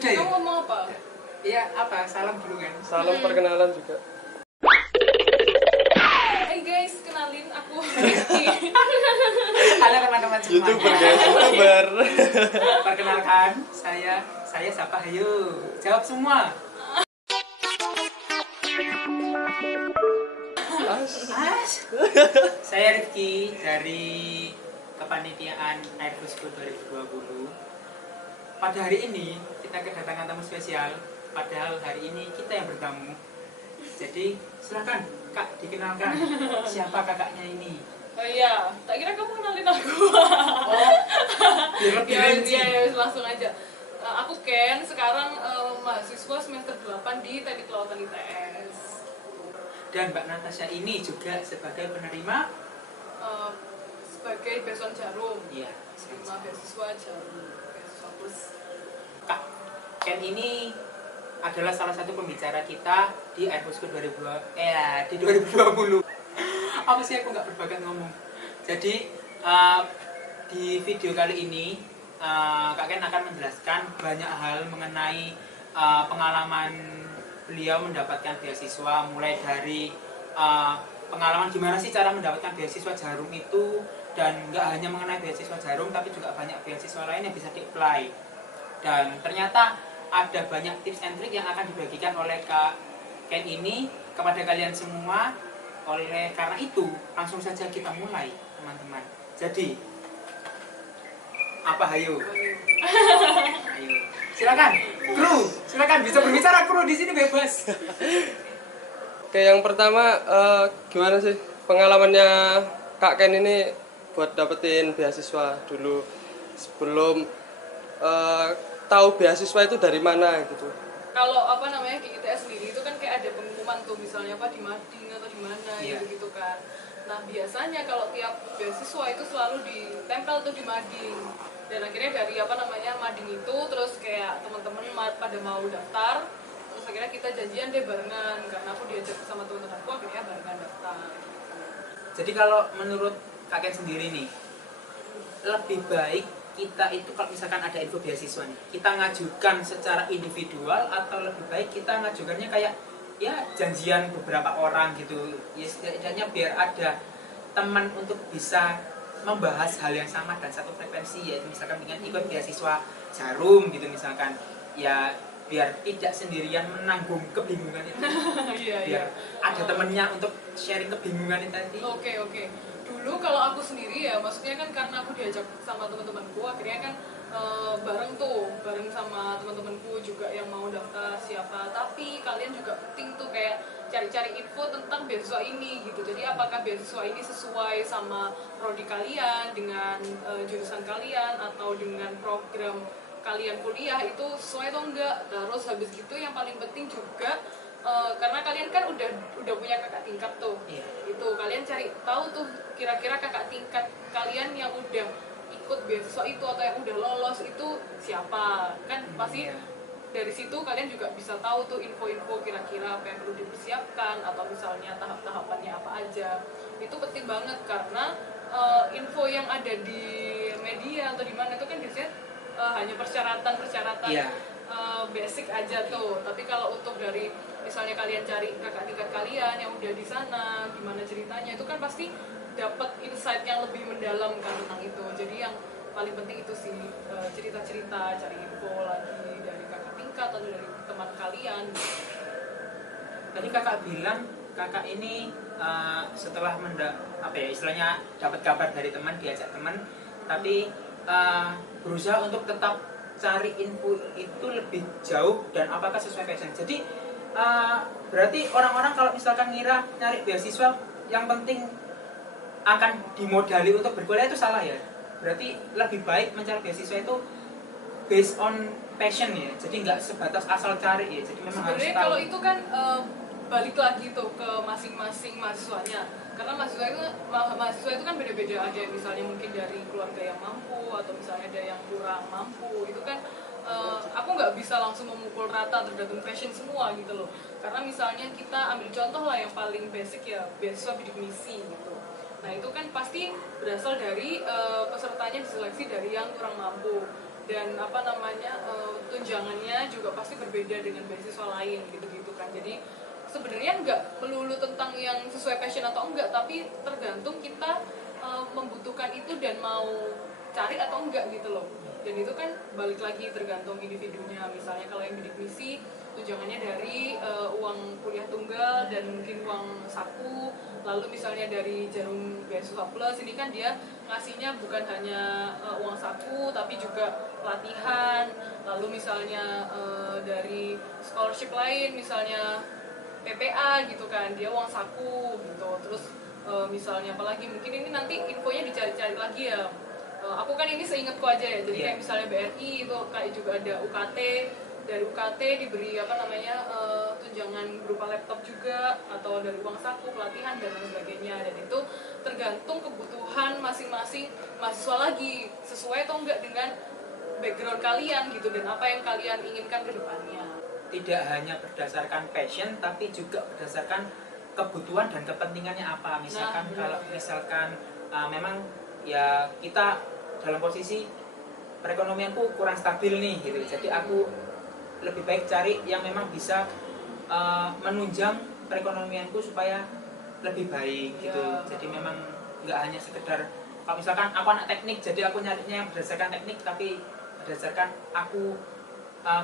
Udah ya? Kamu ngomong apa? Iya, apa? Salam dulu kan? Salam perkenalan juga. Hai guys, kenalin aku Rizky. Halo teman-teman semuanya. YouTuber guys, YouTuber. Perkenalkan, saya siapa? Ayo, jawab semua. As. Saya Rizky dari kepanitiaan Airfusku 2020. Pada hari ini kita kedatangan tamu spesial. Padahal hari ini kita yang bertamu. Jadi silakan Kak dikenalkan siapa kakaknya ini. Oh iya, tak kira kamu kenalin aku. Oh, biar lebih rinci. Ya, langsung aja. Aku Ken, sekarang mahasiswa semester 8 di Teknik Kelautan ITS. Dan Mbak Natasha ini juga sebagai penerima Sebagai beasiswa Jarum. Iya, Penerima beasiswa Jarum, beasiswa plus. Kak Ken ini adalah salah satu pembicara kita di Airfusku 2020. Apa sih aku nggak berbakat ngomong. Jadi di video kali ini Kak Ken akan menjelaskan banyak hal mengenai pengalaman beliau mendapatkan beasiswa, mulai dari pengalaman gimana sih cara mendapatkan beasiswa Jarum itu, dan nggak hanya mengenai beasiswa Jarum tapi juga banyak beasiswa lain yang bisa di-apply. Dan ternyata ada banyak tips and trick yang akan dibagikan oleh Kak Ken ini kepada kalian semua. Oleh karena itu, langsung saja kita mulai, teman-teman. Jadi, apa hayo? Ayo. Silakan, kru. Silakan bisa berbicara kru di sini bebas. Oke, yang pertama gimana sih pengalamannya Kak Ken ini buat dapetin beasiswa dulu, sebelum tahu beasiswa itu dari mana gitu? Kalau apa namanya di ITS sendiri itu kan kayak ada pengumuman tuh, misalnya apa di Mading atau di mana gitu kan. Nah biasanya kalau tiap beasiswa itu selalu ditempel tuh di Mading. Dan akhirnya dari apa namanya Mading itu terus kayak teman-teman pada mau daftar, terus akhirnya kita janjian deh barengan, karena aku diajak sama teman-temanku akhirnya barengan daftar. Jadi kalau menurut Kak Ken sendiri nih, lebih baik kita itu kalau misalkan ada info beasiswa nih, kita ngajukan secara individual atau lebih baik kita ngajukannya kayak ya janjian beberapa orang gitu, ya setidaknya biar ada teman untuk bisa membahas hal yang sama dan satu frekuensi, yaitu misalkan dengan ikut beasiswa Jarum gitu misalkan, ya biar tidak sendirian menanggung kebingungan itu. Biar ada temennya untuk sharing kebingungan itu tadi. Oke. Dulu kalau aku sendiri ya, maksudnya kan karena aku diajak sama teman-temanku, akhirnya kan bareng sama teman-temanku juga yang mau daftar siapa. Tapi kalian juga penting tuh kayak cari-cari info tentang beasiswa ini gitu. Jadi apakah beasiswa ini sesuai sama prodi kalian, dengan jurusan kalian, atau dengan program kalian kuliah itu sesuai atau enggak. Terus habis gitu yang paling penting juga karena kalian kan udah punya kakak tingkat tuh, itu kalian cari tahu tuh kira-kira kakak tingkat kalian yang udah ikut beasiswa itu atau yang udah lolos itu siapa, kan pasti dari situ kalian juga bisa tahu tuh info-info kira-kira apa yang perlu dipersiapkan, atau misalnya tahap-tahapannya apa aja. Itu penting banget karena info yang ada di media atau di mana itu kan biasanya hanya persyaratan basic aja tuh. Tapi kalau untuk dari misalnya kalian cari kakak tingkat kalian yang udah di sana, gimana ceritanya, itu kan pasti dapat insight yang lebih mendalam kan tentang itu. Jadi yang paling penting itu sih cerita-cerita, cari info lagi dari kakak tingkat atau dari teman kalian. Tadi kakak bilang kakak ini setelah istilahnya dapat kabar dari teman, diajak teman, tapi berusaha untuk tetap cari info itu lebih jauh dan apakah sesuai passion. Jadi berarti orang-orang kalau misalkan ngira nyari beasiswa yang penting akan dimodali untuk berkuliah itu salah ya. Berarti lebih baik mencari beasiswa itu based on passion ya. Jadi nggak sebatas asal cari ya. Jadi memang harus tahu. Kalau itu kan balik lagi tuh ke masing-masing mahasiswanya. Karena mahasiswa itu kan beda-beda, ada yang misalnya mungkin dari keluarga yang mampu atau misalnya ada yang kurang mampu. Itu kan aku nggak bisa langsung memukul rata tergantung passion semua gitu loh. Karena misalnya kita ambil contoh lah yang paling basic ya, beasiswa bidik misi gitu. Nah itu kan pasti berasal dari pesertanya diseleksi dari yang kurang mampu. dan tunjangannya juga pasti berbeda dengan beasiswa lain gitu kan. Jadi sebenarnya nggak melulu tentang yang sesuai passion atau enggak, tapi tergantung kita membutuhkan itu dan mau cari atau enggak gitu loh. Dan itu kan balik lagi tergantung individunya. Misalnya kalau yang bidik misi tunjangannya dari uang kuliah tunggal dan mungkin uang saku. Lalu misalnya dari Jarum Beasiswa Plus ini kan dia ngasihnya bukan hanya uang saku tapi juga pelatihan. Lalu misalnya dari scholarship lain misalnya PPA gitu kan, dia uang saku gitu. Terus misalnya apalagi mungkin ini nanti infonya dicari-cari lagi ya. Aku kan ini seingatku aja ya, jadi kayak misalnya BRI itu kayak juga ada UKT, dari UKT diberi tunjangan berupa laptop juga, atau dari uang saku, pelatihan dan lain sebagainya. Dan itu tergantung kebutuhan masing-masing mahasiswa lagi, sesuai atau enggak dengan background kalian gitu, dan apa yang kalian inginkan ke depannya. Tidak hanya berdasarkan passion tapi juga berdasarkan kebutuhan dan kepentingannya apa. Misalkan kalau memang ya kita dalam posisi perekonomianku kurang stabil nih gitu, jadi aku lebih baik cari yang memang bisa menunjang perekonomianku supaya lebih baik gitu. Jadi memang nggak hanya sekedar kalau misalkan aku anak teknik jadi aku nyarinya berdasarkan teknik, tapi berdasarkan aku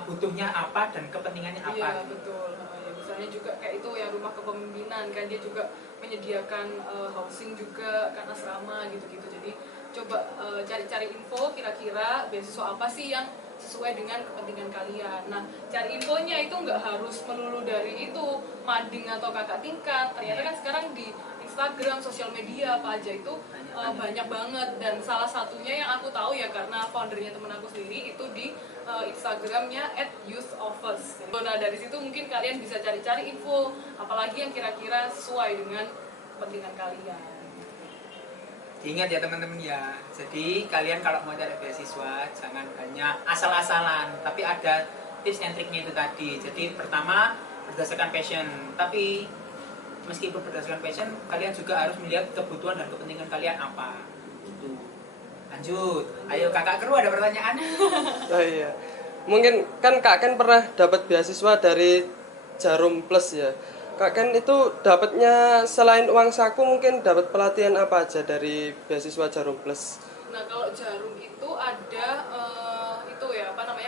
butuhnya apa dan kepentingannya apa. Iya betul. Ya, misalnya juga kayak itu ya rumah kepemimpinan kan, dia juga menyediakan housing juga kan, asrama gitu-gitu. Jadi coba cari-cari info kira-kira beasiswa apa sih yang sesuai dengan kepentingan kalian. Nah, cari infonya itu nggak harus melulu dari itu mading atau kakak tingkat. Ternyata kan sekarang di Instagram, sosial media apa aja itu banyak banget. Dan salah satunya yang aku tahu ya karena foundernya temen aku sendiri itu di Instagramnya @youthofus. Nah dari situ mungkin kalian bisa cari-cari info apalagi yang kira-kira sesuai dengan kepentingan kalian. Ingat ya teman-teman ya, jadi kalian kalau mau cari beasiswa jangan hanya asal-asalan, tapi ada tips and triknya itu tadi. Jadi pertama berdasarkan passion, tapi meskipun berdasarkan passion kalian juga harus melihat kebutuhan dan kepentingan kalian apa. Itu. Lanjut, ayo kakak Kru ada pertanyaan? Oh iya, mungkin kan Kak Ken pernah dapat beasiswa dari Jarum Plus ya. Kak Ken itu dapatnya selain uang saku mungkin dapat pelatihan apa aja dari beasiswa Jarum Plus? Nah kalau Jarum itu ada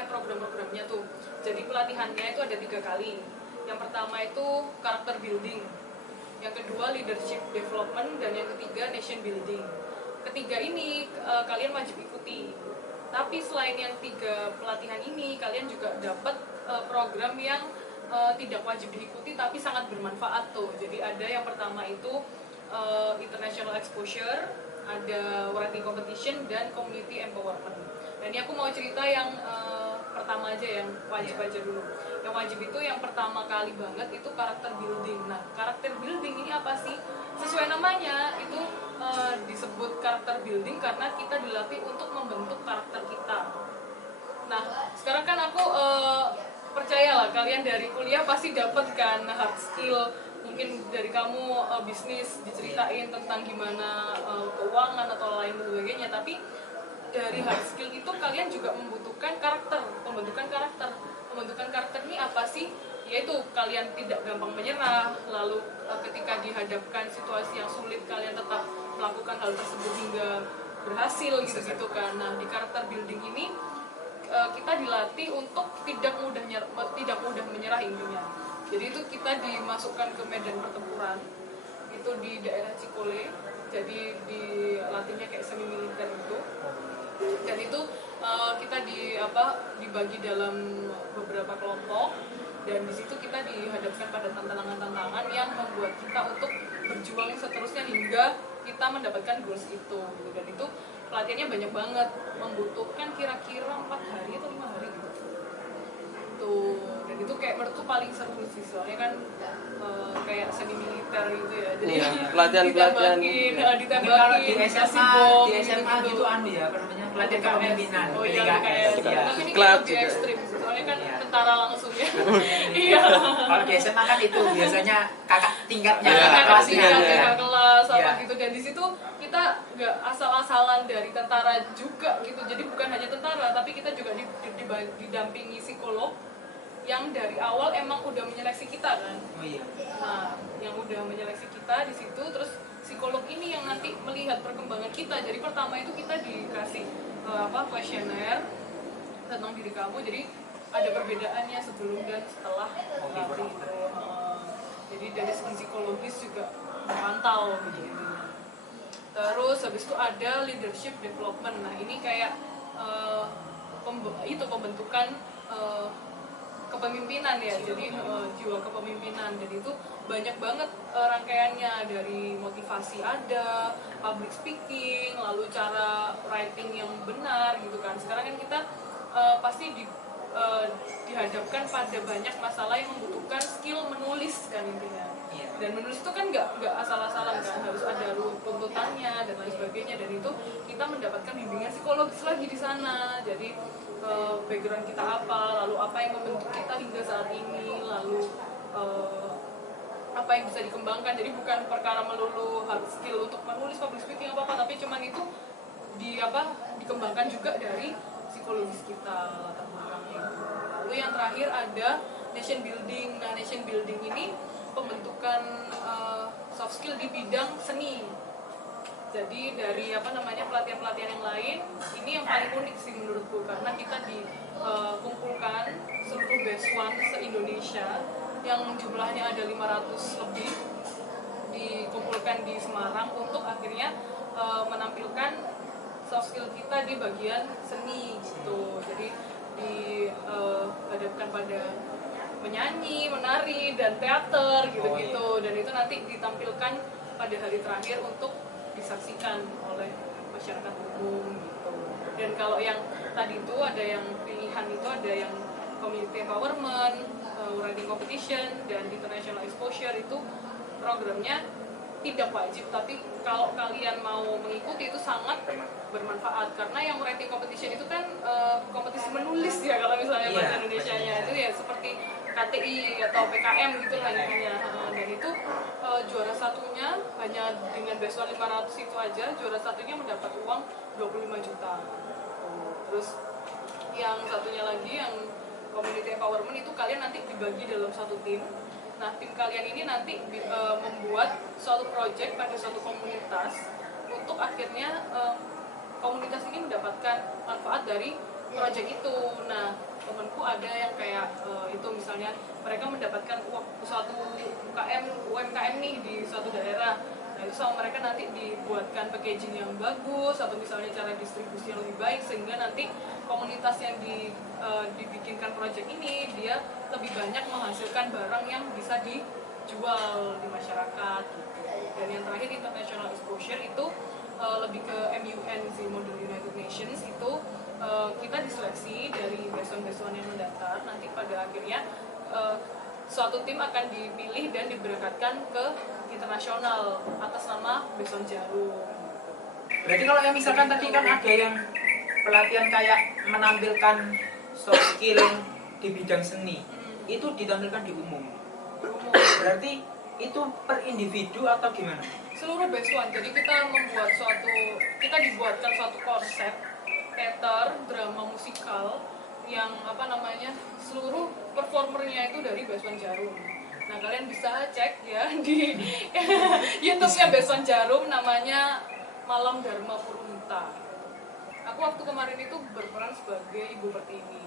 program-programnya tuh. Jadi pelatihannya itu ada 3 kali. Yang pertama itu karakter building, yang kedua leadership development, dan yang ketiga nation building. Ketiga ini kalian wajib ikuti. Tapi selain yang 3 pelatihan ini, kalian juga dapat program yang tidak wajib diikuti tapi sangat bermanfaat tuh. Jadi ada yang pertama itu international exposure, ada writing competition, dan community empowerment. Dan ini aku mau cerita yang pertama aja, yang wajib aja dulu. Yang wajib itu yang pertama kali banget itu karakter building. Nah, karakter building ini apa sih? Sesuai namanya itu disebut karakter building karena kita dilatih untuk membentuk karakter kita. Nah, sekarang kan aku percayalah kalian dari kuliah pasti dapat kan hard skill, mungkin dari kamu bisnis diceritain tentang gimana keuangan atau lain sebagainya, tapi dari hard skill itu kalian juga membutuhkan pembentukan karakter ini apa sih? Yaitu kalian tidak gampang menyerah, lalu ketika dihadapkan situasi yang sulit kalian tetap melakukan hal tersebut hingga berhasil gitu kan. Nah, di karakter building ini kita dilatih untuk tidak mudah menyerah intinya. Jadi itu kita dimasukkan ke medan pertempuran itu di daerah Cikole, jadi dilatihnya kayak semi militer itu, dan itu kita dibagi dalam beberapa kelompok, dan di situ kita dihadapkan pada tantangan-tantangan yang membuat kita untuk berjuang seterusnya hingga kita mendapatkan goals itu. Dan itu pelatihannya banyak banget, membutuhkan kira-kira 4 hari atau 5 hari gitu. Tuh, dan itu kayak menurutku paling seru sih, soalnya kan kayak semi militer gitu ya, jadi Iya, pelatihan-pelatihan. Mungkin kalau di ditembakin, kasih SMA, bom, di SMA gitu-gitu. gitu anu ya, apa namanya, pelatihan kepemimpinan, Oh iya, PDKS, ya. tapi ini Diklat kan lebih juga. ekstrim sih, soalnya kan Iya. tentara langsung ya. Iya. Kalau di SMA kan itu biasanya kakak tingkatnya, Iya, kakak kelasnya, tingkatnya. ya. kakak kelas apa Iya. gitu, dan di situ kita nggak asal-asalan dari tentara juga gitu, jadi bukan hanya tentara tapi kita juga didampingi psikolog yang dari awal emang udah menyeleksi kita kan. Oh iya. Nah, yang udah menyeleksi kita di situ, terus psikolog ini yang nanti melihat perkembangan kita. Jadi pertama itu kita dikasih kuesioner tentang diri kamu. Jadi ada perbedaannya sebelum dan setelah latih itu. Jadi dari segi psikologis juga memantau gitu. Terus habis itu ada leadership development. Nah, ini kayak pembentukan kepemimpinan ya, jadi jiwa kepemimpinan, dan itu banyak banget rangkaiannya, dari motivasi ada, public speaking, lalu cara writing yang benar gitu kan. Sekarang kan kita pasti dihadapkan pada banyak masalah yang membutuhkan skill menulis kan intinya. Iya. Dan menulis itu kan nggak asal-asalan kan, harus ada tuntutannya dan lain sebagainya, dan itu kita mendapatkan bimbingan psikologis lagi di sana. Jadi background kita apa, lalu apa yang membentuk kita hingga saat ini, lalu apa yang bisa dikembangkan. Jadi bukan perkara melulu hard skill untuk menulis, public speaking apa tapi cuman itu dikembangkan juga dari psikologis kita, latar belakangnya. Lalu yang terakhir ada nation building. Nah, nation building ini pembentukan soft skill di bidang seni. Jadi dari pelatihan-pelatihan yang lain, ini yang paling unik sih menurutku, karena kita dikumpulkan seluruh BESWAN se-Indonesia yang jumlahnya ada 500 lebih, dikumpulkan di Semarang untuk akhirnya menampilkan soft skill kita di bagian seni gitu. Jadi dihadapkan pada menyanyi, menari, dan teater gitu-gitu, dan itu nanti ditampilkan pada hari terakhir untuk disaksikan oleh masyarakat umum gitu. Dan kalau yang tadi itu ada yang pilihan, itu ada yang community empowerment, writing competition, dan international exposure. Itu programnya tidak wajib, tapi kalau kalian mau mengikuti itu sangat bermanfaat, karena yang writing competition itu kan kompetisi menulis ya, kalau misalnya bahasa Indonesianya itu ya seperti KTI atau PKM gitu lah intinya. Dan itu juara satunya hanya dengan BESWAN 500 itu aja, juara satunya mendapat uang 25 juta. Terus yang satunya lagi yang community empowerment itu kalian nanti dibagi dalam satu tim. Nah, tim kalian ini nanti membuat suatu project pada suatu komunitas untuk akhirnya komunitas ini mendapatkan manfaat dari project itu. Nah, temanku ada yang kayak itu misalnya mereka mendapatkan suatu UMKM nih di suatu daerah. Nah, itu sama mereka nanti dibuatkan packaging yang bagus, atau misalnya cara distribusi yang lebih baik, sehingga nanti komunitas yang dibikinkan project ini dia lebih banyak menghasilkan barang yang bisa dijual di masyarakat gitu. Dan yang terakhir international exposure itu lebih ke MUN sih, Model United Nations. Itu kita diseleksi dari BESWAN yang mendaftar. Nanti pada akhirnya suatu tim akan dipilih dan diberangkatkan ke internasional atas nama BESWAN Jarum. Berarti kalau yang misalkan tadi kan ada yang pelatihan kayak menampilkan soft skill di bidang seni, itu ditampilkan di umum. Berarti itu per individu atau gimana? Seluruh BESWAN. Jadi kita dibuatkan suatu konsep teater, drama musikal yang seluruh performernya itu dari BESWAN Jarum. Nah, kalian bisa cek ya di YouTube-nya BESWAN Jarum, namanya Malam Dharma Purunta. Aku waktu kemarin itu berperan sebagai Ibu Pertiwi.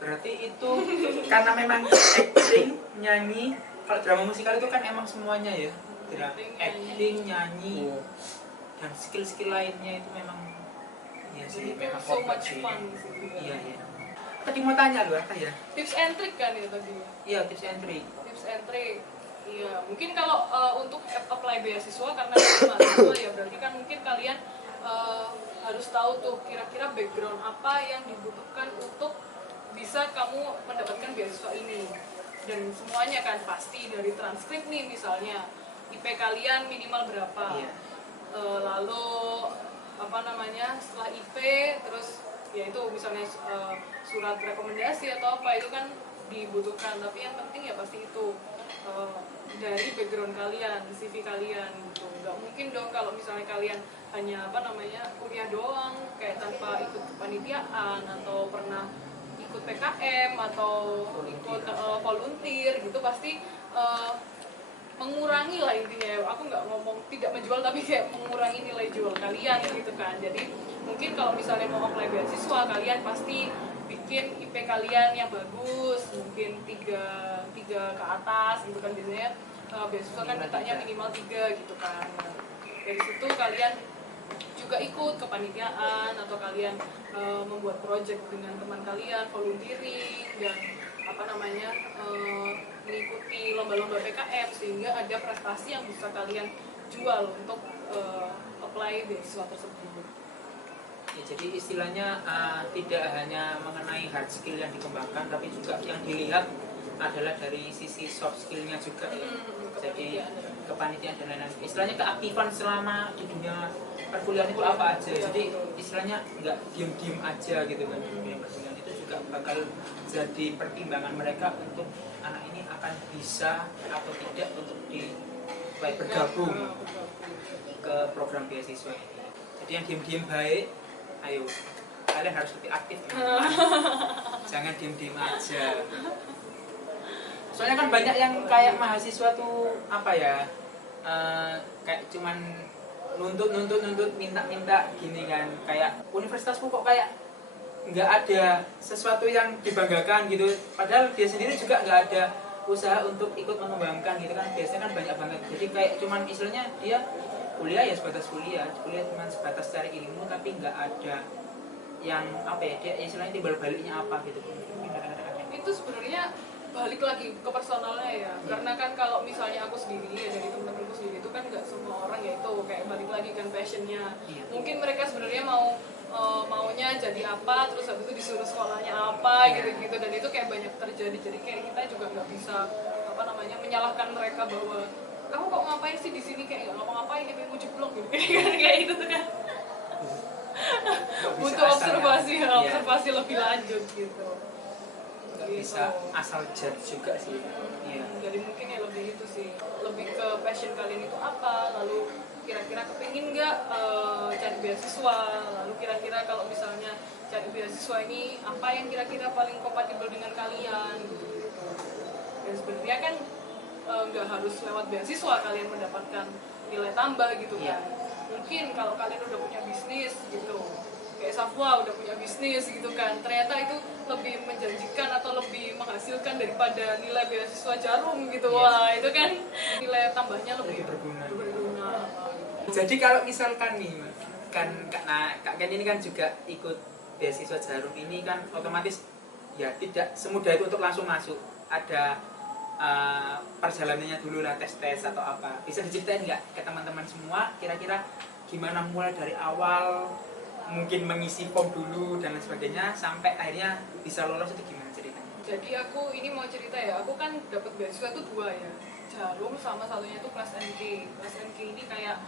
Berarti itu karena memang acting, nyanyi. Kalau drama musikal itu kan emang semuanya ya, acting, nyanyi, dan skill-skill lainnya itu memang ya sih, memang so much kompleks sih. fun sih. Iya. Tadi mau tanya lu apa ya? Tips and trick kan ya tadi. Iya, tips and trick. Tips and trick. Iya, mungkin kalau untuk apply beasiswa karena kalian mahasiswa ya, berarti kan mungkin kalian harus tahu tuh kira-kira background apa yang dibutuhkan untuk bisa kamu mendapatkan beasiswa ini. Dan semuanya kan pasti dari transkrip nih, misalnya IP kalian minimal berapa, Iya. lalu apa namanya, setelah IP terus ya itu misalnya surat rekomendasi atau apa itu kan dibutuhkan, tapi yang penting ya pasti itu dari background kalian, CV kalian gitu. Nggak mungkin dong kalau misalnya kalian hanya apa namanya kuliah doang kayak tanpa ikut kepanitiaan atau pernah ikut PKM atau ikut volunteer gitu, pasti mengurangi lah intinya ya. Aku nggak ngomong tidak menjual, tapi kayak mengurangi nilai jual kalian gitu kan. Jadi mungkin kalau misalnya mau apply beasiswa, kalian pasti bikin IP kalian yang bagus, mungkin tiga ke atas gitu kan, biasanya beasiswa kan mintanya minimal 3 gitu kan. Nah, dari situ kalian juga ikut kepanitiaan atau kalian membuat project dengan teman kalian, volunteering dan apa namanya mengikuti lomba-lomba PKM, sehingga ada prestasi yang bisa kalian jual untuk apply beasiswa tersebut. Ya, jadi istilahnya tidak hanya mengenai hard skill yang dikembangkan, tapi juga yang dilihat adalah dari sisi soft skillnya juga ya. Jadi kepanitiaan dan lain-lain. Istilahnya keaktifan selama di dunia perkuliahan itu apa aja. Jadi istilahnya nggak diem-diem aja gitu kan. Dunia perkuliahan itu juga bakal jadi pertimbangan mereka untuk anak ini akan bisa atau tidak untuk bergabung ke program beasiswa ini. Jadi yang diem-diem baik, ayo kalian harus lebih aktif, jangan diem-diem aja. Soalnya kan banyak yang kayak mahasiswa tuh apa ya, kayak cuman nuntut minta gini kan, kayak universitasku kok kayak nggak ada sesuatu yang dibanggakan gitu, padahal dia sendiri juga nggak ada usaha untuk ikut mengembangkan gitu kan. Biasanya kan banyak banget, jadi kayak cuman istilahnya dia kuliah ya sebatas kuliah cuma sebatas cari ilmu, tapi nggak ada yang apa ya, dia istilahnya timbal baliknya apa gitu. Itu sebenarnya balik lagi ke personalnya ya, karena kan kalau misalnya aku sendiri ya, dari temen-temenku sendiri itu kan nggak semua orang ya itu kayak balik lagi kan passionnya. Mungkin mereka sebenarnya maunya jadi apa, terus habis itu disuruh sekolahnya apa gitu-gitu, dan itu kayak banyak terjadi. Jadi kayak kita juga nggak bisa apa namanya menyalahkan mereka bahwa kamu kok ngapain sih di sini, kayak nggak ngapa-ngapain, kayak jeblok gitu kayak itu tuh kan. Butuh observasi lebih lanjut gitu. Nggak bisa asal judge juga sih. Jadi mungkin ya lebih itu sih, lebih ke passion kalian itu apa, lalu kira-kira kepingin nggak cari beasiswa, lalu kira-kira kalau misalnya cari beasiswa ini apa yang kira-kira paling kompatibel dengan kalian gitu. Dan sebenarnya kan nggak harus lewat beasiswa kalian mendapatkan nilai tambah gitu kan. Mungkin kalau kalian udah punya bisnis gitu, kayak Safwa udah punya bisnis gitu kan, ternyata itu lebih menjanjikan atau lebih menghasilkan daripada nilai beasiswa Jarum gitu. Wah itu kan nilai tambahnya lebih berguna. Jadi kalau misalkan nih kan Kak Ken ini kan juga ikut beasiswa Jarum ini kan, otomatis ya tidak semudah itu untuk langsung masuk, ada perjalanannya dulu lah, tes atau apa. Bisa diceritain nggak ke teman-teman semua kira-kira gimana mulai dari awal, mungkin mengisi form dulu dan lain sebagainya sampai akhirnya bisa lolos, itu gimana ceritanya? Jadi aku ini mau cerita ya, aku kan dapat beasiswa tuh 2 ya, Jarum sama satunya itu Kelas NK. Kelas NK ini kayak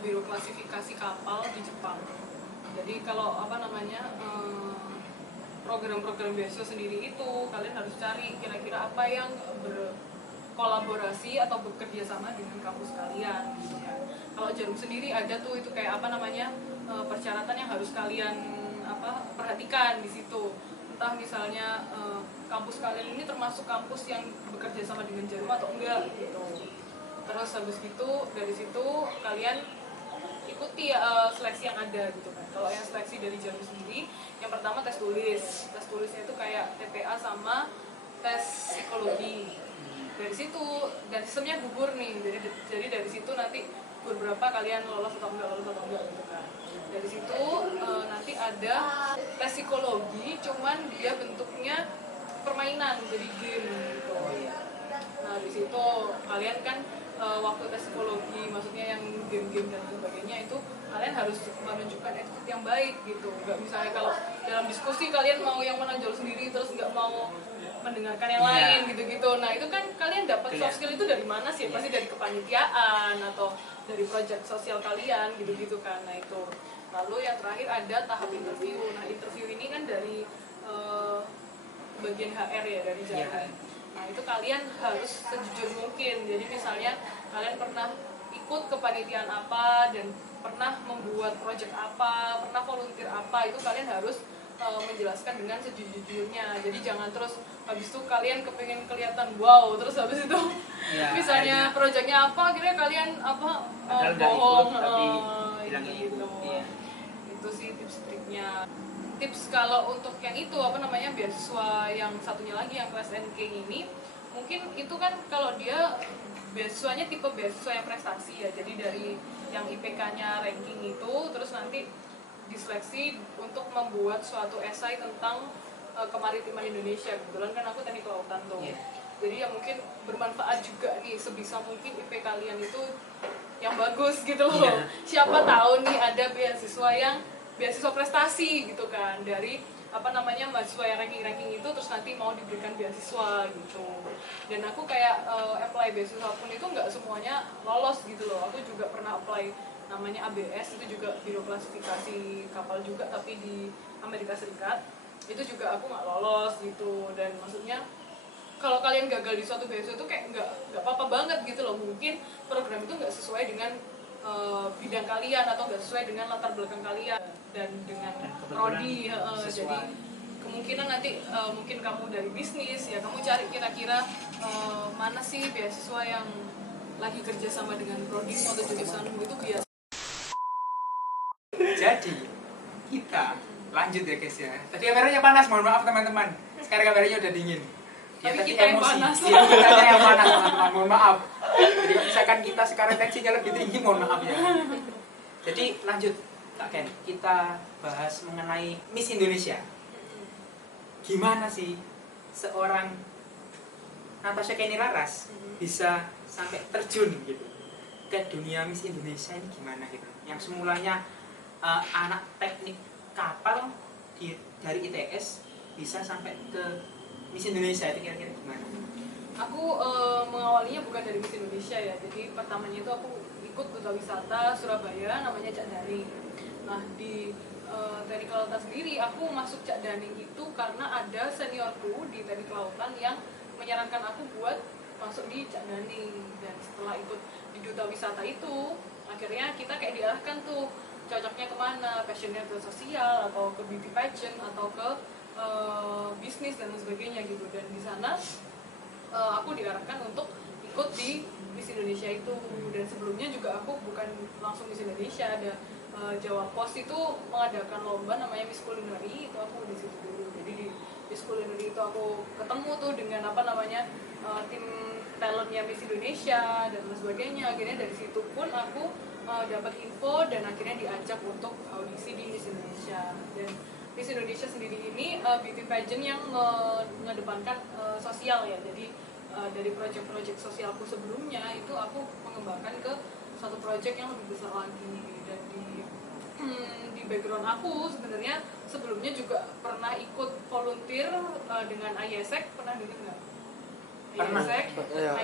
biro klasifikasi kapal di Jepang. Jadi kalau apa namanya program-program beasiswa sendiri itu kalian harus cari kira-kira apa yang berkolaborasi atau bekerja sama dengan kampus kalian gitu kan. Kalau Jarum sendiri ada tuh itu kayak apa namanya persyaratan yang harus kalian perhatikan di situ. Entah misalnya kampus kalian ini termasuk kampus yang bekerja sama dengan Jarum atau enggak gitu. Terus habis itu dari situ kalian ikuti seleksi yang ada gitu kan. Kalau yang seleksi dari Jarum sendiri, yang pertama tes tulis. Tes tulisnya itu kayak TPA sama tes psikologi. Dari situ dan sistemnya gugur nih. Jadi dari situ nanti beberapa kalian lolos atau enggak gitu kan. Dari situ nanti ada tes psikologi, cuman dia bentuknya permainan, jadi game gitu. Nah di situ kalian kan waktu tes psikologi, maksudnya yang game-game dan sebagainya, itu kalian harus menunjukkan attitude yang baik gitu. Nggak misalnya kalau dalam diskusi kalian mau yang menonjol sendiri terus nggak mau mendengarkan yang lain gitu-gitu. Nah itu kan kalian dapat soft skill itu dari mana sih? Pasti dari kepanitiaan atau dari project sosial kalian gitu-gitu kan. Nah itu. Lalu yang terakhir ada tahap interview. Nah interview ini kan dari bagian HR ya, dari jaringan. Nah itu kalian harus sejujur mungkin. Jadi misalnya kalian pernah ikut kepanitiaan apa dan pernah membuat project apa, pernah volunteer apa, itu kalian harus menjelaskan dengan sejujurnya. Jadi jangan terus habis itu kalian kepengen kelihatan wow, terus habis itu misalnya projectnya apa, akhirnya kalian bohong tapi bilang gitu. Iya. Itu sih tips triknya. Tips kalau untuk yang itu beasiswa yang satunya lagi yang Class NK ini, mungkin itu kan kalau dia beasiswanya tipe beasiswa yang prestasi ya, jadi dari yang IPK-nya ranking itu terus nanti diseleksi untuk membuat suatu esai tentang kemaritiman Indonesia. Kebetulan kan aku teknik kelautan tuh. Jadi ya mungkin bermanfaat juga nih, sebisa mungkin IP kalian itu yang bagus gitu loh. Siapa tahu nih ada beasiswa prestasi gitu kan, dari mahasiswa yang ranking itu terus nanti mau diberikan beasiswa gitu. Dan aku kayak apply beasiswa pun itu nggak semuanya lolos gitu loh. Aku juga pernah apply namanya ABS, itu juga biro klasifikasi kapal juga tapi di Amerika Serikat. Itu juga aku nggak lolos gitu. Dan maksudnya kalau kalian gagal di suatu beasiswa itu kayak nggak apa-apa banget gitu loh. Mungkin program itu nggak sesuai dengan bidang kalian atau nggak sesuai dengan latar belakang kalian dan dengan prodi. Jadi kemungkinan nanti mungkin kamu dari bisnis ya, kamu cari kira-kira mana sih beasiswa yang lagi kerja sama dengan prodi atau jurusanmu itu biasa. Jadi kita lanjut ya guys ya. Tadi kameranya panas, mohon maaf teman-teman. Sekarang kameranya udah dingin. Ya, tapi tadi kita yang panas. Iya, kita yang panas teman-teman, mohon maaf. Jadi kalau misalkan kita sekarang tensinya lebih tinggi, mohon maaf ya. Jadi lanjut Kak Ken, kita bahas mengenai Miss Indonesia. Gimana sih seorang Natasha Kenny Laras bisa sampai terjun gitu ke dunia Miss Indonesia ini, gimana gitu? Yang semulanya anak teknik kapal dari ITS bisa sampai ke Miss Indonesia, itu kira-kira gimana? Aku mengawalinya bukan dari Miss Indonesia ya. Jadi pertamanya itu aku ikut duta wisata Surabaya namanya Cak Daning. Nah di teknik kelautan sendiri aku masuk Cak Daning itu karena ada seniorku di teknik kelautan yang menyarankan aku buat masuk di Cak Daning. Dan setelah ikut di duta wisata itu akhirnya kita kayak diarahkan tuh cocoknya kemana, passionnya ke sosial atau ke beauty pageant atau ke bisnis dan sebagainya gitu. Dan di sana aku diarahkan untuk ikut di Miss Indonesia itu. Dan sebelumnya juga aku bukan langsung Miss Indonesia, ada Jawa Pos itu mengadakan lomba namanya Miss Culinary, itu aku di situ dulu. Jadi di Miss Culinary itu aku ketemu tuh dengan tim talentnya Miss Indonesia dan sebagainya. Akhirnya dari situ pun aku dapat info dan akhirnya diajak untuk audisi di Miss Indonesia. Dan Miss Indonesia sendiri ini beauty pageant yang mengedepankan sosial ya. Jadi dari proyek-proyek sosialku sebelumnya itu aku mengembangkan ke satu proyek yang lebih besar lagi. Dan di background aku sebenarnya sebelumnya juga pernah ikut volunteer dengan IESEC, pernah dengar nggak?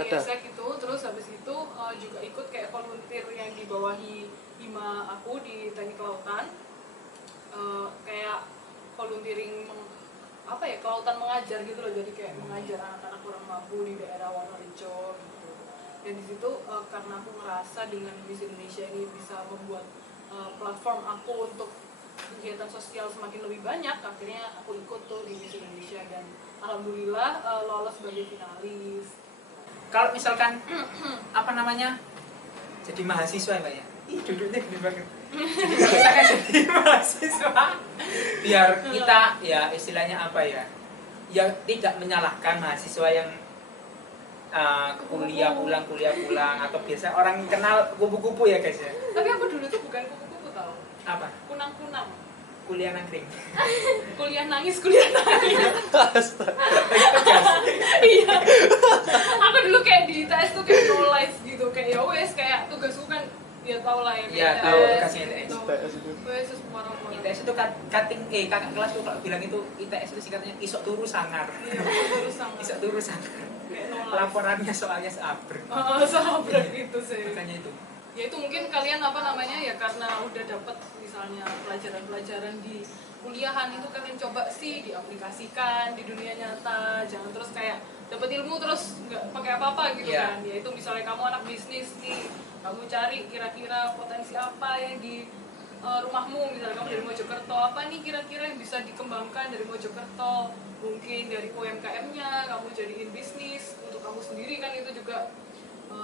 IESEC itu, terus habis itu juga ikut kayak volunteer yang di bawahi HIMA aku di teknik kelautan, kayak volunteering kelautan mengajar gitu loh. Jadi kayak mengajar anak-anak kurang mampu di daerah Wonorejo gitu. Dan di situ karena aku ngerasa dengan Miss Indonesia ini bisa membuat platform aku untuk kegiatan sosial semakin lebih banyak, akhirnya aku ikut tuh di Miss Indonesia dan alhamdulillah lolos sebagai finalis. Kalau misalkan jadi mahasiswa ya Pak ya? Ih, duduknya gede banget. Jadi kalau misalkan jadi mahasiswa, biar kita ya istilahnya ya tidak menyalahkan mahasiswa yang kuliah pulang atau biasa orang kenal kupu-kupu ya guys ya. Tapi aku dulu tuh bukan kupu-kupu tau. Apa? Kunang-kunang. Kuliah nangkring. kuliah nangis. Iya. Aku dulu kayak di ITS tuh kayak no life gitu, kayak wes kayak tugasku kan ya tau lah ya Iya, ITS, tahu tugasnya ITS. gitu. ITS itu. Wes semua-semua. ITS itu cutting kakak kelas tuh kalau bilang itu ITS itu singkatnya isok turu sangar. Iya, terus sama. Isok turu sangar. Laporannya soalnya seabrek. Sahabat gitu sih. Makanya itu. Ya itu mungkin kalian apa namanya ya karena udah dapat misalnya pelajaran-pelajaran di kuliahan itu kalian coba sih diaplikasikan di dunia nyata, jangan terus kayak dapat ilmu terus nggak pakai apa-apa gitu Yeah. kan. Ya itu misalnya kamu anak bisnis nih, kamu cari kira-kira potensi apa yang di rumahmu, misalnya kamu dari Mojokerto, apa nih kira-kira yang bisa dikembangkan dari Mojokerto, mungkin dari UMKM-nya kamu jadiin bisnis untuk kamu sendiri kan, itu juga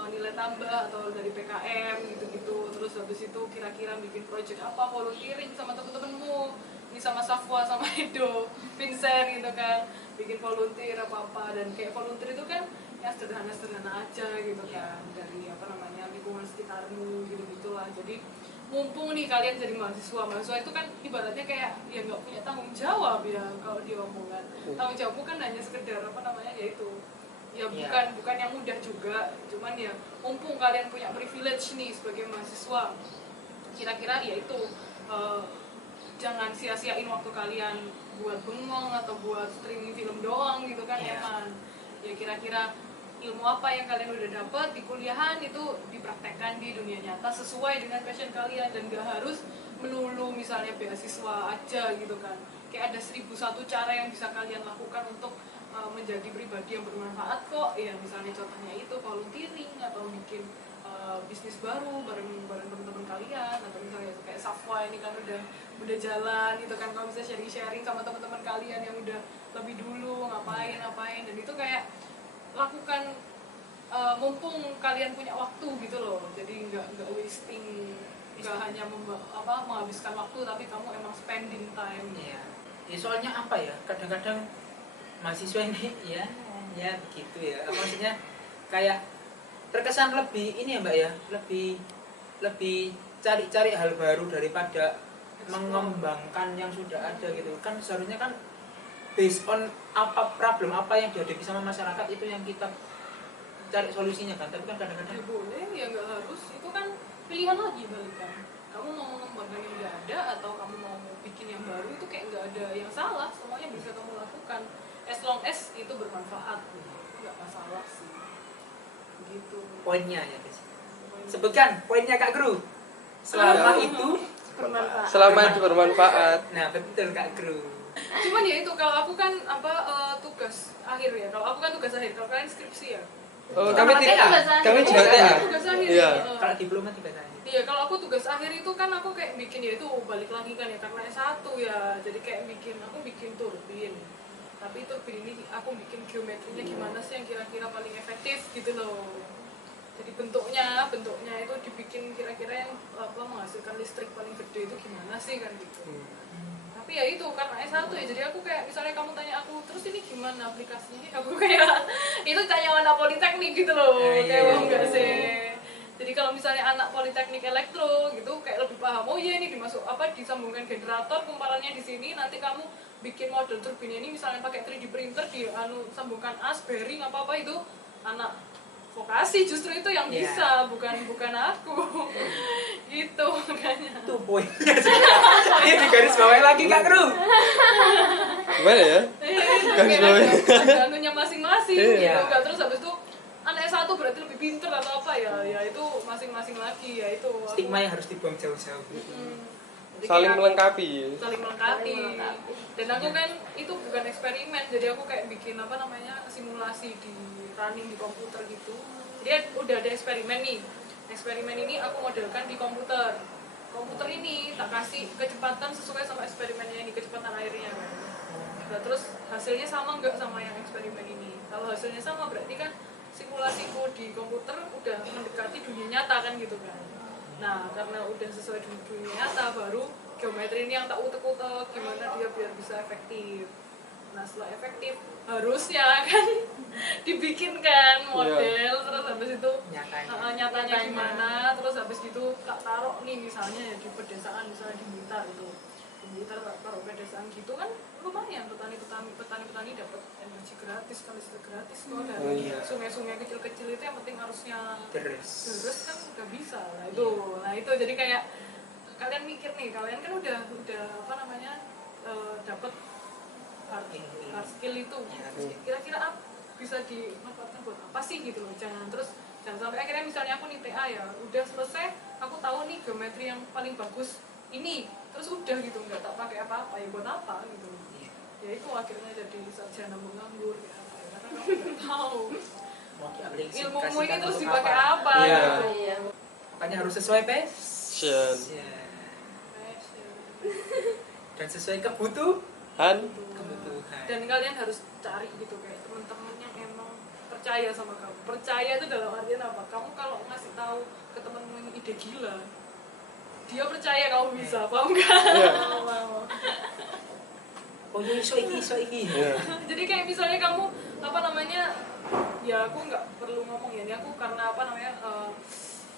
nilai tambah, atau dari PKM gitu-gitu. Terus habis itu kira-kira bikin project apa, volunteering sama temen-temenmu, ini sama Safwa, sama Edo, Vincent gitu kan, bikin volunteer apa-apa. Dan kayak volunteer itu kan ya sederhana-sederhana aja gitu kan, dari apa namanya lingkungan sekitarmu gitu-gitulah. Jadi mumpung nih kalian jadi mahasiswa itu kan ibaratnya kayak ya nggak punya tanggung jawab ya kalau diomongkan. Tanggung jawabmu kan hanya sekedar apa namanya yaitu ya bukan yang mudah juga, cuman ya mumpung kalian punya privilege nih sebagai mahasiswa, kira-kira ya itu jangan sia-siain waktu kalian buat bengong atau buat streaming film doang gitu kan. Eman ya kira-kira ilmu apa yang kalian udah dapat di kuliahan itu dipraktekkan di dunia nyata sesuai dengan passion kalian, dan gak harus melulu misalnya beasiswa aja gitu kan. Kayak ada 1001 cara yang bisa kalian lakukan untuk menjadi pribadi yang bermanfaat kok. Ya misalnya contohnya itu volunteering atau bikin bisnis baru bareng teman-teman kalian, atau misalnya kayak Safwa ini kan udah jalan gitu kan, kalau bisa sharing sama teman-teman kalian yang udah lebih dulu ngapain, dan itu kayak lakukan mumpung kalian punya waktu gitu loh. Jadi nggak wasting, nggak hanya menghabiskan waktu, tapi kamu emang spending time. Iya. Ya soalnya apa ya? Kadang-kadang mahasiswa ini ya begitu ya. Maksudnya kayak terkesan lebih ini ya Mbak ya, lebih cari-cari hal baru daripada mengembangkan yang sudah ada gitu. Kan seharusnya kan based on problem apa yang dihadapi sama masyarakat itu yang kita cari solusinya kan. Tapi kan kadang-kadang Ya boleh, ya nggak harus. Itu kan pilihan lagi balikan. Kamu mau mengembangkan yang udah ada atau kamu mau bikin yang baru, itu kayak nggak ada yang salah. Semuanya bisa kamu lakukan as long as itu bermanfaat. Nggak masalah sih. Begitu. poinnya ya guys. Sebutkan poinnya Kak Gru. Selama itu Bermanfaat. Selama itu bermanfaat. nah betul Kak Gru. Cuman ya itu kalau aku kan tugas akhir ya. Kalau aku kan tugas akhir. Kalau kalian skripsi ya. Oh, Sama kami TA. kami juga TA. Tugas akhir. Iya. Ya. Kalau diploma juga tanya. Iya, kalau aku tugas akhir itu kan aku kayak bikin ya itu balik lagi kan ya karena S1 ya. Jadi kayak aku bikin turbin. Tapi turbin ini aku bikin geometrinya gimana sih yang kira-kira paling efektif gitu loh. Jadi bentuknya itu dibikin kira-kira yang menghasilkan listrik paling gede itu gimana sih kan gitu. Tapi ya itu karena S1 ya, jadi aku kayak misalnya kamu tanya aku terus ini gimana aplikasinya, aku kayak itu tanya anak politeknik gitu loh. Kayak enggak sih. Jadi kalau misalnya anak politeknik elektro gitu kayak lebih paham, oh iya ini disambungkan generator, kumparannya di sini, nanti kamu bikin model turbinnya ini misalnya pakai 3D printer sambungkan as, bearing apa itu anak vokasi justru itu yang bisa, bukan aku. Gitu makanya. Itu poinnya. Ini di garis bawah lagi Kak Gru. Gimana ya? Garis bawah. Ada anunya masing-masing gitu Iya. kan. Terus habis itu anak S1 berarti lebih pinter atau apa ya itu masing-masing lagi ya itu. Stigma yang harus dibuang jauh-jauh. Jadi Saling kayak melengkapi. saling melengkapi. Dan aku kan itu bukan eksperimen, jadi aku kayak bikin simulasi di running di komputer gitu. Jadi udah ada eksperimen nih. Eksperimen ini aku modelkan di komputer. Komputer ini tak kasih kecepatan sesuai sama eksperimennya ini, kecepatan airnya. Nah, terus hasilnya sama nggak sama yang eksperimen ini? Kalau hasilnya sama berarti kan simulasiku di komputer udah mendekati dunia nyata kan gitu kan. Nah, karena udah sesuai dengan dunia nyata, baru geometri ini yang tak utek-utek gimana dia biar bisa efektif. Nah, setelah efektif, harusnya kan dibikinkan model, terus habis itu nyatanya gimana, terus habis gitu tak taruh nih misalnya ya di pedesaan, misalnya di Blitar itu. taruh pedesaan gitu kan lumayan, petani dapat energi gratis, kan listrik gratis kok dari sungai-sungai kecil-kecil itu, yang penting harusnya deres kan udah bisa lah itu. Nah itu jadi kayak kalian mikir nih, kalian kan udah apa namanya dapat hard skill itu, kira-kira bisa dimanfaatkan buat apa sih gitu loh. Jangan sampai akhirnya misalnya aku nih TA ya udah selesai, aku tahu nih geometri yang paling bagus ini, terus udah gitu nggak tak pakai apa-apa, ya buat apa gitu. Ya itu akhirnya jadi sarjana menganggur ya, karena kamu nggak tahu ilmumu ini terus dipakai apa gitu. Makanya harus sesuai passion dan sesuai kebutuhan. Dan kalian harus cari gitu kayak teman-teman yang emang percaya sama kamu. Percaya itu dalam artian apa? Kamu kalau ngasih tahu ke temanmu ini ide gila, dia percaya kamu bisa, paham nggak? Oh iya, iso iki. Jadi kayak misalnya kamu apa namanya, ya aku nggak perlu ngomong ya, ini aku karena apa namanya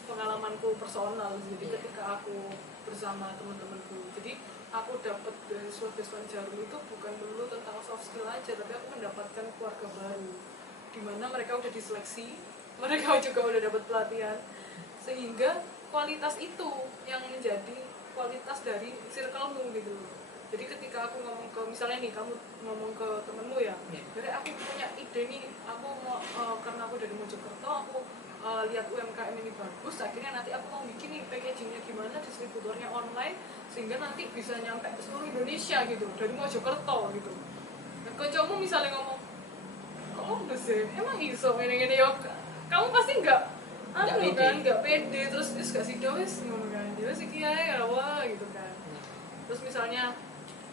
pengalamanku personal. Jadi ketika aku bersama teman-temanku, jadi aku dapat beasiswa Jarum itu bukan melulu tentang soft skill aja, tapi aku mendapatkan keluarga baru, di mana mereka udah diseleksi, mereka juga udah dapat pelatihan, sehingga kualitas itu yang menjadi kualitas dari circle-mu gitu. Jadi ketika aku ngomong ke, misalnya nih kamu ngomong ke temenmu ya, jadi aku punya ide nih, aku mau karena aku dari Mojokerto, aku lihat UMKM ini bagus, akhirnya nanti aku mau bikin nih packagingnya gimana, distributornya online, sehingga nanti bisa nyampe ke seluruh Indonesia gitu, dari Mojokerto gitu. Dan kocokmu misalnya ngomong, kok udah sih, emang iso ini ya, kamu pasti nggak pede, terus gak sih does ngono kan, dia sih kiai wah gitu kan. Terus misalnya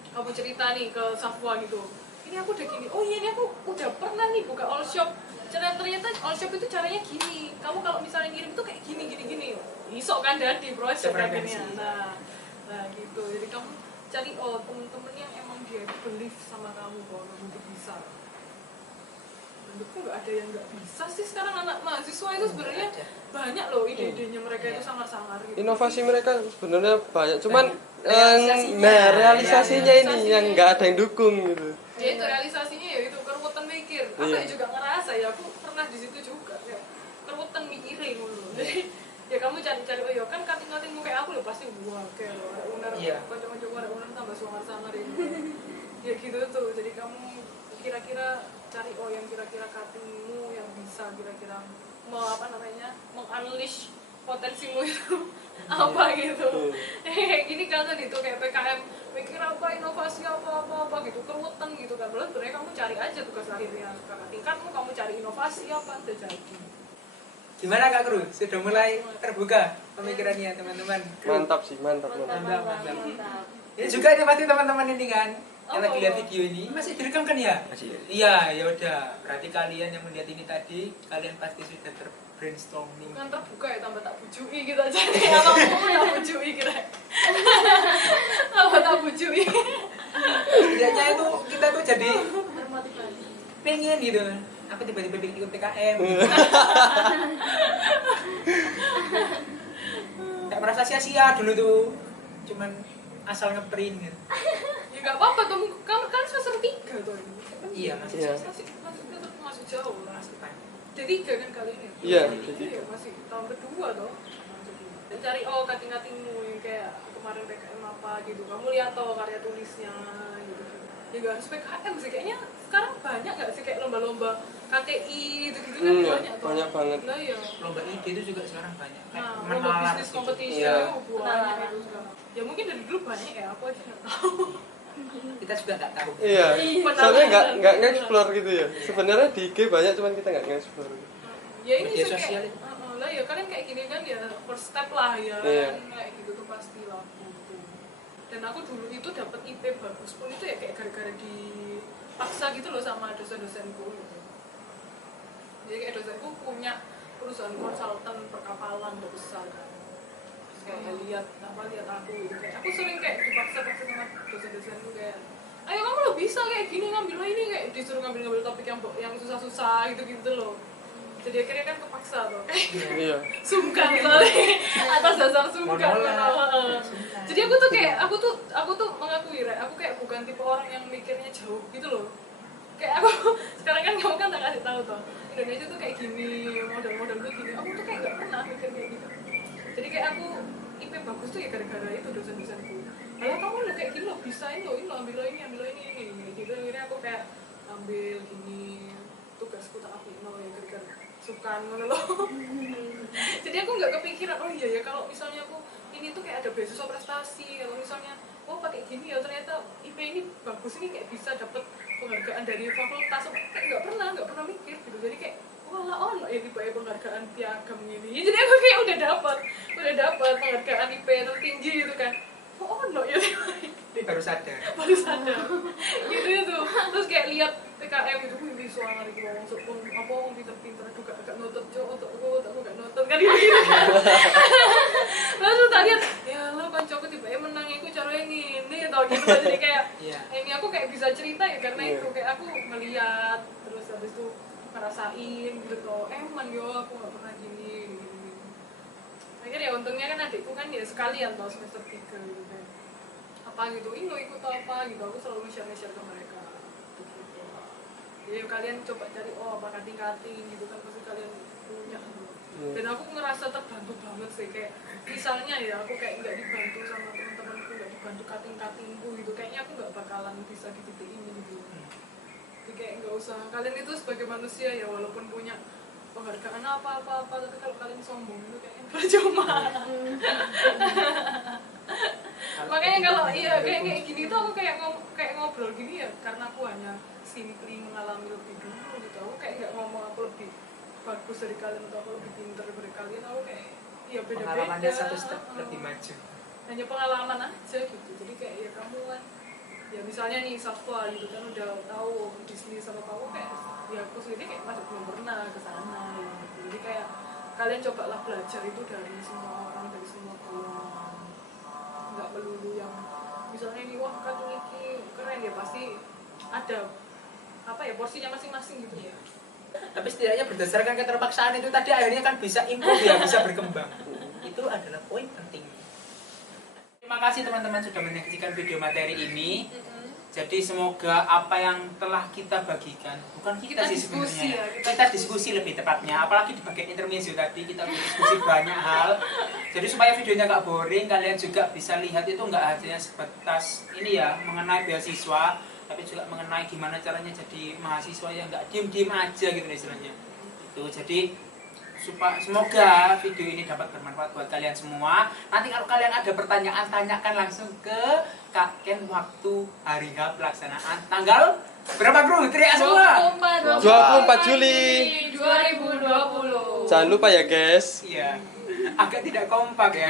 kamu cerita nih ke Safwa gitu, ini aku udah gini, oh iya ini aku udah pernah nih buka all shop, ternyata all shop itu caranya gini, kamu kalau misalnya ngirim tuh kayak gini, iso kan dari proses akhirnya. Nah gitu, jadi kamu cari temen-temen yang emang dia believe sama kamu bahwa kamu tuh bisa. Menurutku nggak ada yang nggak bisa sih sekarang anak mahasiswa itu sebenarnya banyak loh ide-idenya mereka itu sangar-sangar gitu. Inovasi mereka sebenarnya banyak, cuman realisasinya ini yang nggak ada yang dukung gitu. Ya itu realisasinya ya itu keruwetan mikir. Aku juga ngerasa ya, aku pernah di situ juga ya, keruwetan mikirin dulu. Jadi ya kamu cari oh ya kan kating-katingmu kayak aku loh pasti wah kayak loh ada unar, kocok-kocok ada unar tambah sangar-sangar ini. Ya gitu tuh. Jadi kamu kira-kira cari yang kira-kira cuttingmu yang bisa kira-kira mengunleash potensimu itu apa gitu. Gini kan tadi tuh kayak PKM mikir apa inovasi apa gitu keruwetan gitu kan. Belum sebenarnya kamu cari aja tugas akhirnya kakak tingkatmu, kamu cari inovasi apa udah jadi. Gimana Kak Kru? Sudah mulai terbuka pemikirannya teman-teman? Mantap sih, mantap. Ini juga ini pasti teman-teman ini kan yang lagi lihat video ini masih direkam kan ya? Masih. Iya, ya udah. Berarti kalian yang melihat ini tadi, kalian pasti sudah terbrainstorming. Bukan terbuka ya, tambah tak bujui gitu aja nih. Atau mau tak bujui kira. Tambah tak bujui. Setidaknya itu kita tuh jadi pengen gitu. Aku tiba-tiba ikut PKM. Gak merasa sia-sia dulu tuh. Cuman asal ngeprint gitu. Ya gak apa-apa tuh, kamu kan semester 3 tuh ini. Iya, masih jauh lah. D3 kan kali ini. Iya, D3 masih tahun kedua toh. Dan cari kating-katingmu yang kayak kemarin PKM apa gitu. Kamu lihat karya tulisnya gitu. Ya gak harus PKM sih, kayaknya sekarang banyak gak sih kayak lomba-lomba KTI gitu kan banyak tuh. Banyak banget. Nah, iya. Lomba ide itu juga sekarang banyak. Lomba bisnis competition banyak itu sekarang. Ya mungkin dari dulu banyak ya, aku aja nggak tahu. Kita juga nggak tahu. Iya. Soalnya nggak nge-explore gitu ya. Sebenarnya di IG banyak, cuman kita nggak nge-explore. Ya ini media sosial kayak, lah ya kalian kayak gini kan ya first step lah ya. Kayak gitu tuh pasti lah. Dan aku dulu itu dapat IP bagus pun itu ya kayak gara-gara dipaksa gitu loh sama dosen-dosenku gitu. Jadi kayak dosenku punya perusahaan konsultan perkapalan udah besar kan. Terus kayak lihat aku gitu, kayak aku sering kayak dipaksa sama dosen-dosenku kayak, ayo kamu lo bisa kayak gini ngambil ini, kayak disuruh ngambil topik yang susah-susah gitu loh. jadi akhirnya kan kepaksa tuh Iya. sungkan soalnya atas dasar sungkan. Jadi aku tuh mengakui aku kayak bukan tipe orang yang mikirnya jauh gitu loh. Kayak aku sekarang kan kamu kan tak kasih tahu tuh Indonesia tuh kayak gini, model-model tuh gini. Aku tuh kayak nggak pernah mikir kayak gitu. Jadi kayak aku IP bagus tuh ya gara-gara itu dosen-dosenku. Malah kamu lo kayak gini lo bisain lo ini ambil ini gitu. Akhirnya aku kayak ambil gini, tugasku tak ambil ya gara-gara sukan loh. Jadi aku nggak kepikiran oh iya ya kalau misalnya aku ini tuh kayak ada beasiswa prestasi atau misalnya pakai gini ya ternyata IP ini bagus ini kayak bisa dapet penghargaan dari fakultas kayak nggak pernah mikir gitu. Jadi kayak wah ya tiba ya penghargaan piagam ini. Jadi aku kayak udah dapat penghargaan IP tertinggi gitu kan. Ya baru sadar gitu terus kayak lihat PKM itu bisa hari itu masuk pun apa pinter-pinter juga agak nutut aku gak nutut kan gitu lalu tak lihat ya lo kancaku tiba-tiba menang aku cara ini tau gitu. Jadi kayak ini aku kayak bisa cerita ya karena itu kayak aku melihat terus habis itu ngerasain gitu toh aku gak pernah gini. Akhirnya ya untungnya kan adikku kan ya sekalian tau semester 3 gitu kan apa gitu, lo ikut apa gitu, aku selalu share ke mereka gitu. Jadi kalian coba cari apa kating-kating gitu kan pasti kalian punya gitu. Dan aku ngerasa terbantu banget sih kayak misalnya ya aku kayak nggak dibantu sama teman-temanku, nggak dibantu kating-katingku gitu, kayaknya aku nggak bakalan bisa di titik ini gitu. Jadi kayak nggak usah kalian itu sebagai manusia ya walaupun punya penghargaan apa tapi kalau kalian sombong itu kayaknya percuma. Makanya kalau kayak gini tuh aku kayak ngobrol gini ya karena aku hanya simply mengalami lebih dulu gitu. Aku kayak nggak ngomong aku lebih bagus dari kalian atau aku lebih pintar dari kalian. Aku kayak ya beda-beda. Pengalamannya satu step lebih maju. Hanya pengalaman aja gitu. Jadi kayak ya kamu kan ya misalnya nih Safwa gitu kan udah tahu bisnis sama kamu kayak ya aku sendiri kayak masih belum pernah ke sana gitu. Jadi kayak kalian cobalah belajar itu dari semua orang, dari semua kalangan. Nggak melulu yang misalnya ini wah kan ini keren ya pasti ada apa ya porsinya masing-masing gitu ya. Tapi setidaknya berdasarkan keterpaksaan itu tadi akhirnya kan bisa improve ya, bisa berkembang. Itu adalah poin penting. Terima kasih teman-teman sudah menyaksikan video materi ini. Jadi semoga apa yang telah kita bagikan, bukan kita sih sebenarnya, kita diskusi lebih tepatnya, apalagi di bagian intermezzo tadi kita diskusi banyak hal. Jadi supaya videonya nggak boring, kalian juga bisa lihat itu nggak hanya sebatas ini ya mengenai beasiswa, tapi juga mengenai gimana caranya jadi mahasiswa yang nggak diem-diem aja gitu istilahnya. Itu jadi semoga video ini dapat bermanfaat buat kalian semua. Nanti kalau kalian ada pertanyaan, tanyakan langsung ke Kak Ken waktu hari H pelaksanaan tanggal berapa bro? Teriak semua. 24 Juli 2020. Jangan lupa ya guys. Iya. Agak tidak kompak ya.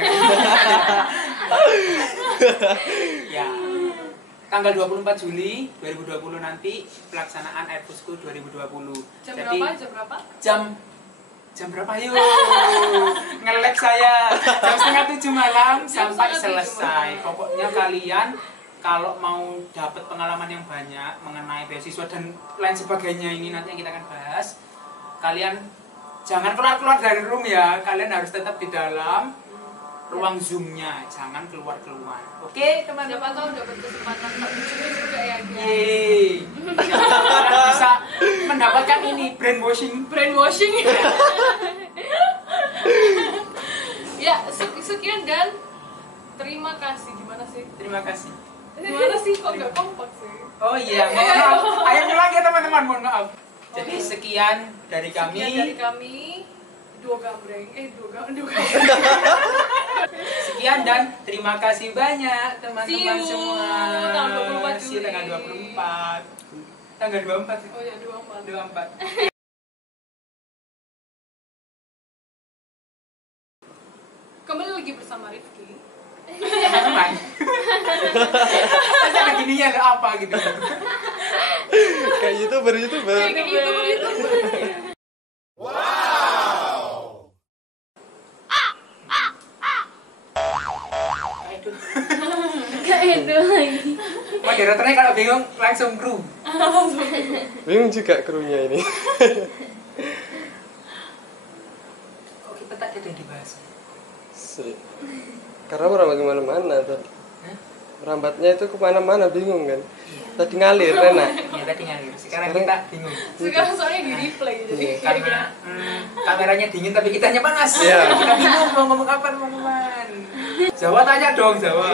Ya. Tanggal 24 Juli 2020 nanti pelaksanaan Airfusku 2020. Jam Jadi, berapa? Jam berapa yuk? Nge-lag saya. Jam 6:30 malam sampai selesai. Pokoknya kalian kalau mau dapat pengalaman yang banyak mengenai beasiswa dan lain sebagainya ini nanti yang kita akan bahas. Kalian jangan keluar dari room ya. Kalian harus tetap di dalam ruang Zoom-nya, jangan keluar-keluar. Oke, teman-teman. Siapa tahu dapat kesempatan juga ya. Yeay. Bisa mendapatkan ini brainwashing. Ya, sekian dan terima kasih. Gimana sih? Terima kasih. Gimana sih kok nggak kompak sih? Oh iya, mohon maaf. Ayo ulang ya teman-teman, mohon maaf. Jadi sekian dari kami. Dua gambreng. Sekian dan terima kasih banyak teman-teman semua. Tanggal 24 Juli. Tanggal 24. Tanggal 24. Oh ya, 24. Kembali lagi bersama Rifki. Teman-teman. Masa ada gininya ada apa gitu. Kayak YouTuber. Gak edo lagi. Moderatornya kalau bingung langsung kru. Bingung juga krunya ini. sih. Karena merambat kemana-mana tadi. Merambatnya itu kemana-mana bingung kan. Tadi ngalir enak. Ya tadi ngalir. Sekarang kita bingung. Sekarang soalnya di replay jadi Karena kameranya dingin tapi kitanya panas. Iya. Kita bingung mau ngomong apa teman-teman. Jawa tanya dong Jawa.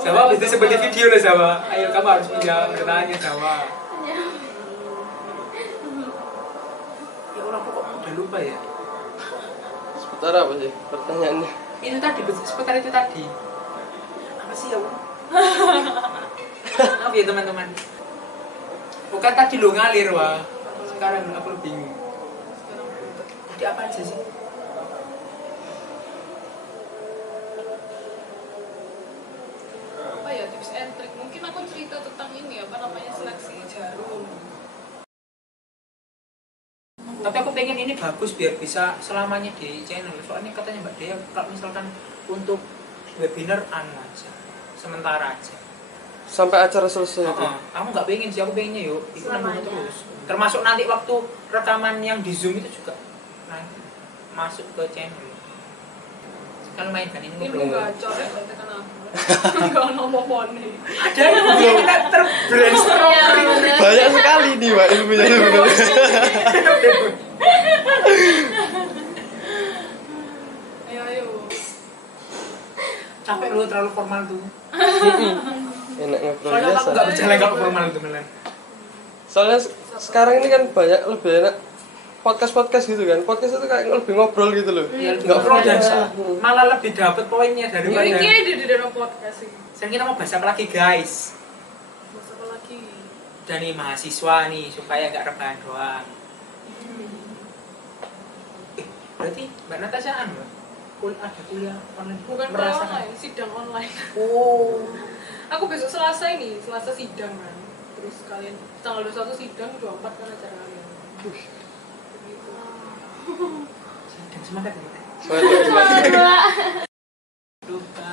Jawa bisa seperti video loh Jawa. Ayo kamu harus menjawab bertanya Jawa. Ya Allah kok udah lupa ya. Sebentar apa sih pertanyaannya? Itu tadi seputar itu tadi. Apa sih ya Allah? Maaf ya teman-teman. Bukan tadi lo ngalir wah. Sekarang aku bingung. Tadi apa aja sih? apa ya tips and trick, mungkin aku cerita tentang ini apa namanya seleksi jarum. Tapi aku pengen ini bagus biar bisa selamanya di channel. Soalnya katanya Mbak Dea kalau misalkan untuk webinar aja, sementara aja. Sampai acara selesai itu. Aku nggak pengen sih, aku pengennya yuk itu Selamanya. terus. Termasuk nanti waktu rekaman yang di Zoom itu juga nanti masuk ke channel. Kan lumayan kan ini Ilmu ngobrol. gacor ya berarti kan aku. Enggak ngomong poni. Ada yang kita terbrainstorm. Banyak sekali nih Mbak ilmunya sebenarnya. Ayo. Capek lu terlalu formal tuh. Enak ngobrol Soalnya aku biasa. nggak berjalan kalau formal itu Melan. Soalnya sekarang ini kan banyak lebih enak podcast gitu kan. Podcast itu kayak lebih ngobrol gitu loh. Ya, lebih Nggak ngobrol dan perlu- malah lebih dapet poinnya daripada. Ini di dalam podcast ini. Sekarang kita mau bahas apa lagi guys? Mas apa lagi? Dan nih mahasiswa nih supaya nggak rebahan doang. Berarti Mbak Natasha anu ada kuliah online? Bukan kuliah Merasakan? online, sidang online. Oh. Aku besok Selasa ini, Selasa sidang kan. Terus kalian tanggal 21 sidang, 24 kan acara kalian. Begitu. Dan semangat ya Mbak. Semangat. Lupa.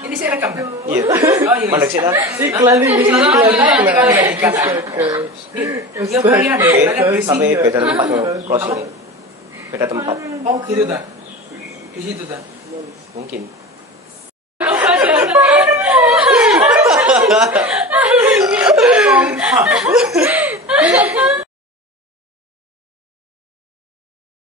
Ini saya rekam kan? Iya. Oh iya. Mandek sih lah. Iklan ini. Iklan. Ya kalian deh, kalian berisik. Tapi beda tempat closing. Beda tempat. Oh gitu dah. Di situ dah. Mungkin.